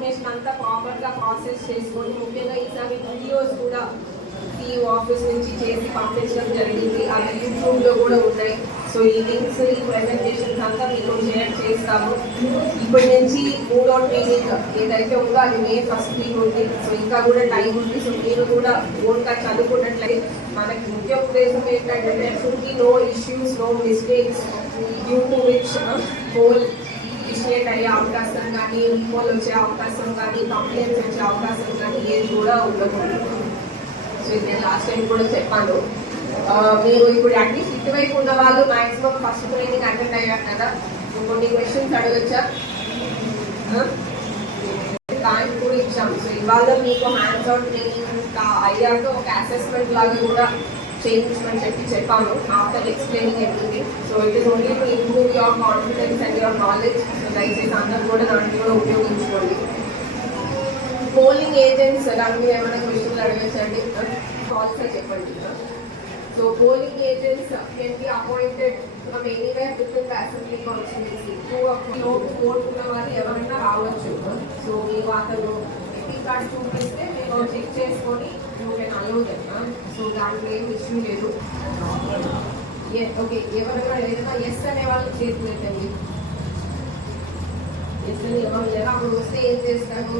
Information అంతా ప్రాపర్గా process చేసుకొని ముఖ్యంగా ఈసారి వీడియోస్ కూడా సిఇఓ ఆఫీస్ నుంచి చేసి పంపించడం జరిగింది. అవి యూట్యూబ్లో కూడా ఉన్నాయి. సో ఈ లింక్స్ ఈ ప్రెజెంటేషన్స్ అంతా మీకు షేర్ చేస్తాము. ఇప్పటి నుంచి 3వ ట్రైనింగ్ ఏదైతే ఉందో అది మే 1st వీక్ ఉంది. సో ఇంకా కూడా టైం ఉంది. సో మీరు కూడా ఓన్గా చదువుకున్నట్లయితే మనకి ముఖ్య ఉద్దేశం ఏంటంటే there should be no issues, no mistakes due to which whole mistake అయ్యే అవకాశం కానీ, రీకాల్ వచ్చే అవకాశం కానీ, కంప్లైంట్స్ వచ్చే అవకాశం కానీ ఏది కూడా ఉండకూడదు. సో ఇది నేను లాస్ట్ టైం కూడా చెప్పాను. మీరు ఇప్పుడు అట్లీస్ట్ ఇటువైపు ఉన్న వాళ్ళు మ్యాక్సిమం ఫస్ట్ ట్రైనింగ్ అటెండ్ అయ్యారు కదా. కొన్ని క్వశ్చన్స్ అడగచ్చా? దానికి కూడా ఇచ్చాము. సో ఇవాళ మీకు హ్యాండ్స్ ఆన్ ట్రైనింగ్ అయ్యాక ఒక అసెస్మెంట్ లాగా కూడా చేయించమని చెప్పాను after explaining everything. So it is only to improve your confidence and your knowledge. So దయచేసి అందరూ కూడా దాన్ని కూడా ఉపయోగించుకోండి. పోలింగ్ ఏజెంట్స్ దాని మీద ఏమైనా క్వశ్చన్లు అడగచ్చండి, కాల్స్ చెప్పండి. So polling agents can be appointed from anywhere with in the assembly constituency. కోరుకున్న వారు ఎవరైనా రావచ్చు. సో మీకు అతను ఎపిక్ కార్డు చూపిస్తే మేము చెక్ చేసుకొని you can allow them. So దాంట్లో ఏం ఇష్యూ లేదు. ఓకే, ఎవరైనా ఏదైనా ఎస్ అనే వాళ్ళు చేతులు ఎత్తండి. ఎస్ అని ఎవరు లేదా అప్పుడు వస్తే ఏం చేస్తారు?